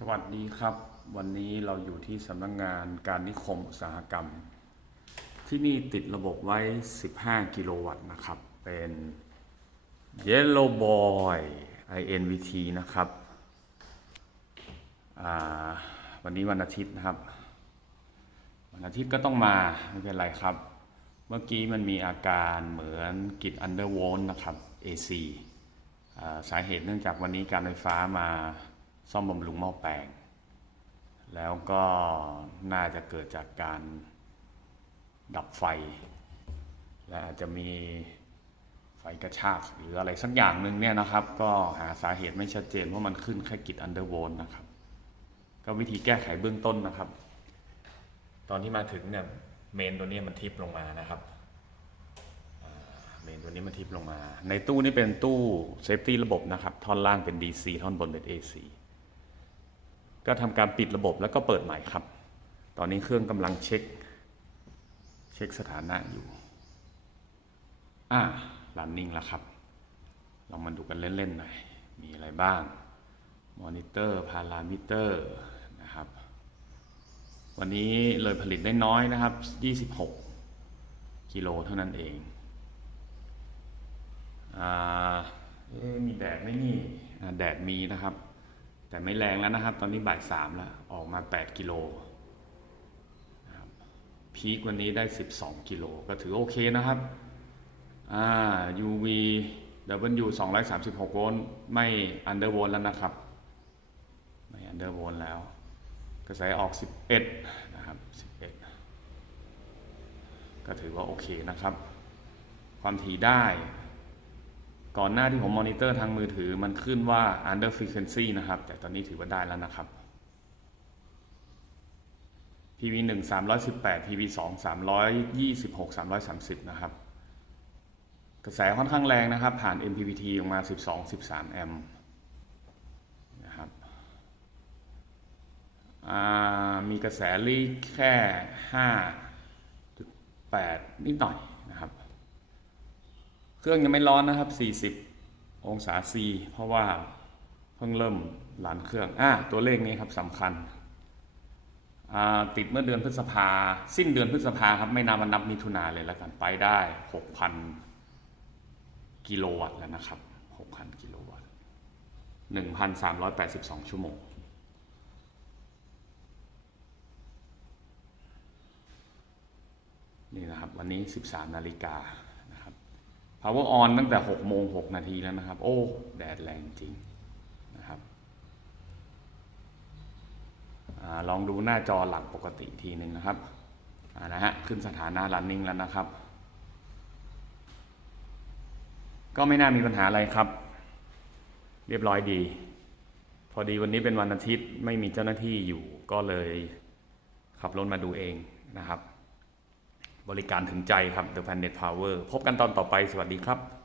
สวัสดีครับ วันนี้เราอยู่ที่สำนักงงานการนิคมอุตสาหกรรม ที่นี่ติดระบบไว้ 15 กิโลวัตต์นะครับ เป็น Yellow Boy INVT นะครับวันนี้วันอาทิตย์นะครับ วันอาทิตย์ก็ต้องมา ไม่เป็นไรครับ เมื่อกี้มันมีอาการเหมือนกิดอันเดอร์วอนนะครับ AC สาเหตุเนื่องจากวันนี้การไฟฟ้ามา ซ่อมบำรุงหม้อแปลง แล้วก็น่าจะเกิดจากการดับไฟ และอาจจะมีไฟกระชากหรืออะไรสักอย่างหนึ่งเนี่ยนะครับ ก็หาสาเหตุไม่ชัดเจนว่ามันขึ้นแค่กิดอันเดอร์โวลนะครับ ก็วิธีแก้ไขเบื้องต้นนะครับ ตอนที่มาถึงเนี่ยเมนตัวนี้มันทิปลงมานะครับเมนตัวนี้มันทิปลงมา ในตู้นี้เป็นตู้เซฟตี้ระบบนะครับ ท่อนล่างเป็น DC ท่อนบนเป็น AC ก็ทำการปิดระบบแล้วก็เปิดใหม่ครับ ตอนนี้เครื่องกำลังเช็ค เช็คสถานะอยู่ อ่ารันนิ่งแล้วครับ ลองมาดูกันเล่นๆหน่อย มีอะไรบ้าง มอนิเตอร์ พารามิเตอร์นะครับ วันนี้เลยผลิตได้น้อยนะครับ 26 กิโลเท่านั้นเอง อ่าเอ๊มีแดดไหมนี่ แดดมีนะครับ แต่ไม่แรงแล้วนะครับ ตอนนี้บ่ายสามแล้ว ออกมา 8 กิโลครับพีควันนี้ได้ 12 กิโลก็ถือโอเคนะครับอ่า UV W 236 โวลต์ไม่อันเดอร์โวลต์แล้วนะครับ ไม่อันเดอร์โวลต์แล้ว กระแสออก 11 นะครับ 11 ก็ถือว่าโอเคนะครับ ความถี่ได้ ก่อนหน้าที่ผมมอนิเตอร์ทางมือถือมันขึ้นว่า under frequency นะครับ แต่ตอนนี้ถือว่าได้แล้วนะครับ PV 1 318 PV 2 326 330 นะครับ กระแสค่อนข้างแรงนะครับ ผ่าน MPPT ออกมา 12 13 แอมป์นะครับมีกระแสลีกแค่ 5.8 นิดหน่อย เครื่องยังไม่ร้อนนะครับ 40 องศา C เพราะว่าเพิ่งเริ่มรันเครื่องอ่าตัวเลขนี้ครับสำคัญอ่าติดเมื่อเดือนพฤษภา สิ้นเดือนพฤษภาครับไม่นามันนับมิถุนาเลยแล้วกันไปได้ 6,000 กิโลวัตต์แล้วนะครับ 6,000 กิโลวัตต์ 1,382 ชั่วโมง นี่นะครับ วันนี้ 13 นาฬิกา power on ตั้งแต่6โมง6นาทีแล้วนะครับ โอ้ แดดแรงจริงนะครับอลองดูหน้าจอหลักปกติทีหนึ่งนะครับนะฮะขึ้นสถานะ running แล้วนะครับ ก็ไม่น่ามีปัญหาอะไรครับ เรียบร้อยดี พอดีวันนี้เป็นวันอาทิตย์ไม่มีเจ้าหน้าที่อยู่ก็เลยขับรถมาดูเองนะครับ บริการถึงใจครับ The Planet Power พบกันตอนต่อไปสวัสดีครับ